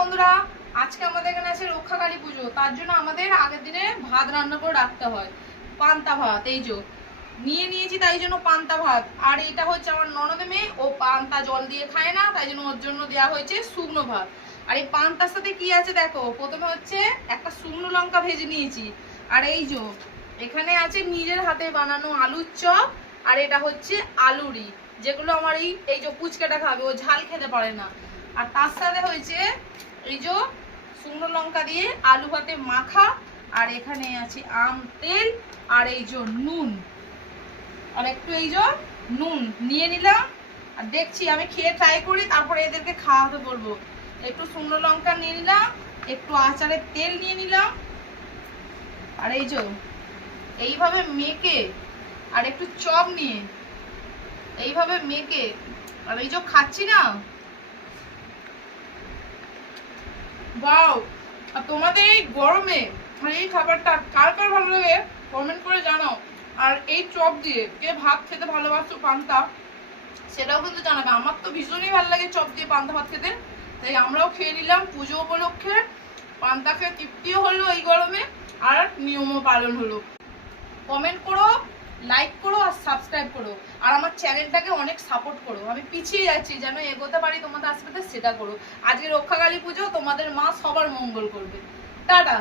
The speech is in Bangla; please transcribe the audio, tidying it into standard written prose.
বন্ধুরা, আজকে আমাদের এখানে আছে রক্ষাকালী পুজো। তার জন্য আমাদের আগের দিনে ভাত রান্না করে রাখতে হয়, পান্তা ভাত। এই যে নিয়ে নিয়েছি, তাই জন্য পান্তা ভাত। আর এটা হচ্ছে আমার ননদ মেয়ে, ও পান্তা জল দিয়ে খায় না, তাই জন্য ওর জন্য দেওয়া হয়েছে শুকনো ভাত। আর এই পান্তার সাথে কি আছে দেখো, প্রথমে হচ্ছে একটা শুকনো লঙ্কা ভেজে নিয়েছি। আর এই যে এখানে আছে নিজের হাতে বানানো আলুর চপ। আর এটা হচ্ছে আলুরি, যেগুলো আমার এই যে পুচকাটা খাবে, ও ঝাল খেতে পারে না। আর তার সাথে হয়েছে এই যে শুকনো লঙ্কা দিয়ে আলু ভাতে মাখা। আর এখানে আছে আম তেল, আর এই যে নুন, আর একটু এই যে নুন নিয়ে নিলাম। আর দেখছি আমি খেয়ে ট্রাই করি, তারপরে এদেরকে খাওয়াতে বলবো। একটু শুকনো লঙ্কা নিয়ে নিলাম, একটু আচারের তেল নিয়ে নিলাম। আর এই যে এইভাবে মেখে, আর একটু চপ নিয়ে এইভাবে মেখে, আর এই যে খাচ্ছি না। বাও! আর তোমাদের এই গরমে এই খাবারটা কার কার ভালো লাগে কমেন্ট করে জানাও। আর এই চপ দিয়ে কে ভাত খেতে ভালোবাসো পান্তা, সেটাও কিন্তু জানাবে। আমার তো ভীষণই ভালো লাগে চপ দিয়ে পান্তা ভাত খেতে, তাই আমরাও খেয়ে নিলাম পুজো উপলক্ষে। পান্তা খেয়ে তৃপ্তিও হলো এই গরমে, আর নিয়মও পালন হলো। কমেন্ট করো, লাইক করো, আর সাবস্ক্রাইব করো। আর আমার চ্যানেলটাকে অনেক সাপোর্ট করো। আমি পিছিয়ে যাচ্ছি, যেন এগোতে পারি তোমাদের আশীর্বাদে, সেটা করো। আজকে রক্ষাকালী পুজো, তোমাদের মা সবার মঙ্গল করবে। টাটা।